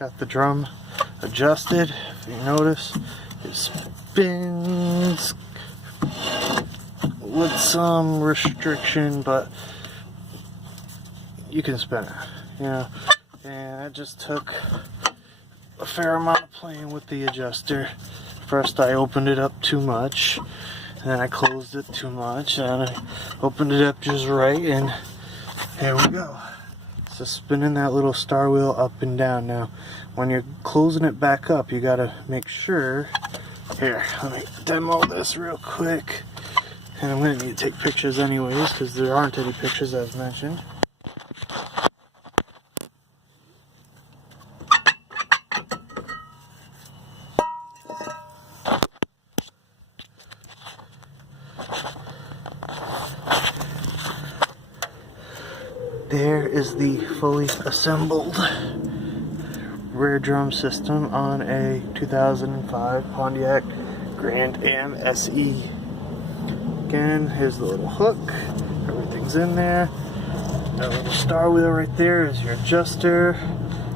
Got the drum adjusted. If you notice, it spins with some restriction, but you can spin it, you know. And it just took a fair amount of playing with the adjuster. First I opened it up too much, and then I closed it too much, and I opened it up just right, and here we go. So spinning that little star wheel up and down. Now when you're closing it back up, you gotta make sure, here, let me demo this real quick, and I'm gonna need to take pictures anyways because there aren't any pictures as mentioned. There is the fully assembled rear drum system on a 2005 Pontiac Grand Am SE. Again, here's the little hook. Everything's in there. That little star wheel right there is your adjuster.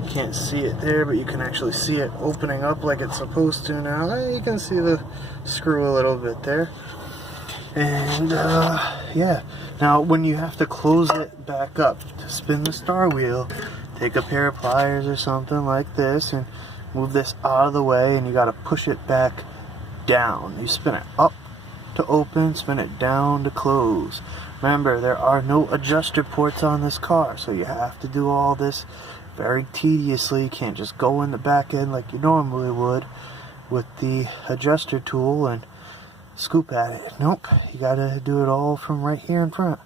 Can't see it there, but you can actually see it opening up like it's supposed to now. You can see the screw a little bit there. And yeah, now when you have to close it back up to spin the star wheel, take a pair of pliers or something like this and move this out of the way, and you got to push it back down. You spin it up to open, spin it down to close. Remember, there are no adjuster ports on this car, so you have to do all this very tediously. You can't just go in the back end like you normally would with the adjuster tool and scoop at it. Nope, you gotta do it all from right here in front.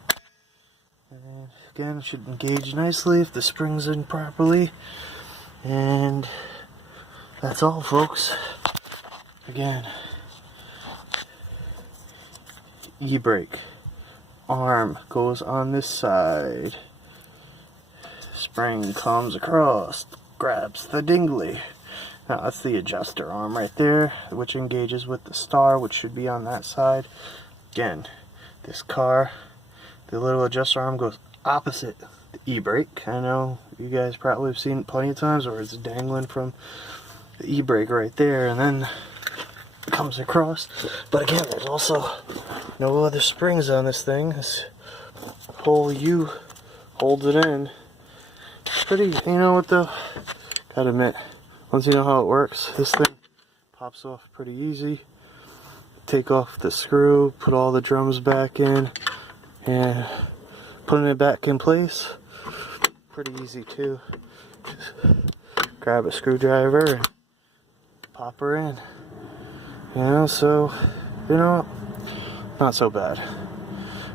And again, it should engage nicely if the spring's in properly. And that's all, folks. Again, e-brake arm goes on this side. Spring comes across, grabs the dingly. Now that's the adjuster arm right there, which engages with the star, which should be on that side. Again, this car, the little adjuster arm goes opposite the e-brake. I know you guys probably have seen it plenty of times, or it's dangling from the e-brake right there, and then it comes across. But again, there's also no other springs on this thing. This whole U holds it in. Pretty, you know what though? Gotta admit, once you know how it works, this thing pops off pretty easy. Take off the screw, put all the drums back in, and putting it back in place, pretty easy too. Just grab a screwdriver and pop her in. You know, so, you know, not so bad.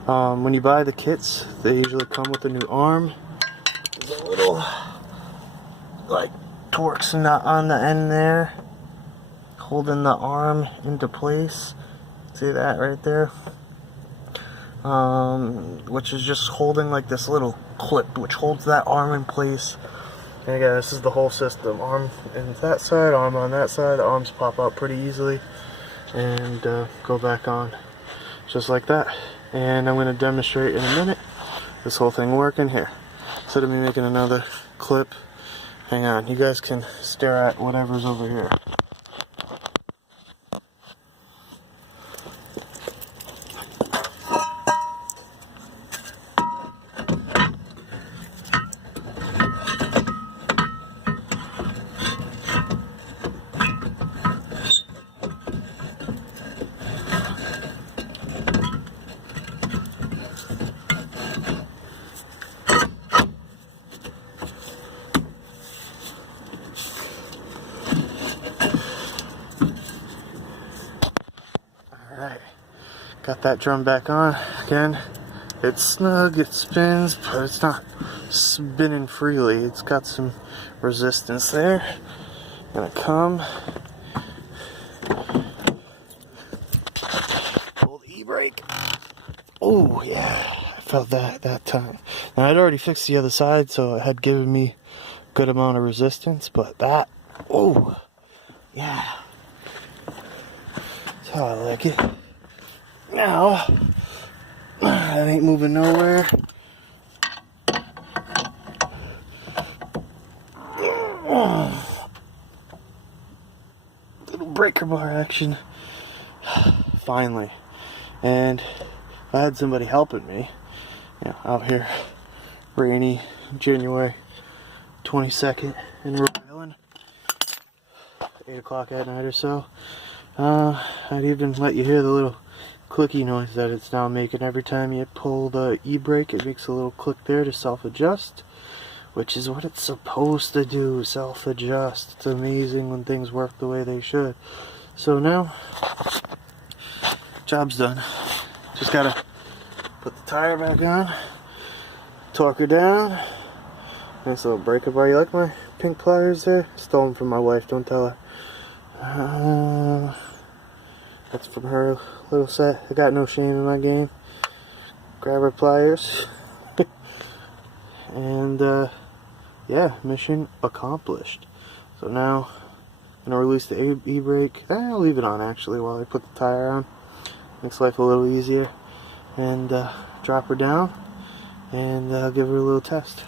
When you buy the kits, they usually come with a new arm. There's a little, like, Torx nut on the end there, holding the arm into place. See that right there? Which is just holding like this little clip which holds that arm in place. And again, this is the whole system. Arm on that side, arm on that side. The arms pop out pretty easily and go back on just like that. And I'm going to demonstrate in a minute this whole thing working here. Instead of me making another clip, hang on, you guys can stare at whatever's over here. Alright, got that drum back on. Again, it's snug, it spins, but it's not spinning freely. It's got some resistance there. Gonna come. Pull the e-brake. Oh yeah, I felt that time. Now I'd already fixed the other side, so it had given me a good amount of resistance, but that, oh yeah. That's how I like it. Now, that ain't moving nowhere. breaker bar action. Finally. And I had somebody helping me, you know, out here, rainy January 22nd in Rhode Island, 8 o'clock at night or so. I'd even let you hear the little clicky noise that it's now making every time you pull the e-brake. It makes a little click there to self-adjust, which is what it's supposed to do, self-adjust. It's amazing when things work the way they should. So now, job's done. Just gotta put the tire back on, torque her down. Nice little breaker bar. You like my pink pliers there? Stole them from my wife, don't tell her. That's from her little set. I got no shame in my game. Grab her pliers. And yeah, mission accomplished. So now I'm gonna release the e-brake. I'll leave it on actually while I put the tire on. Makes life a little easier. And drop her down and give her a little test.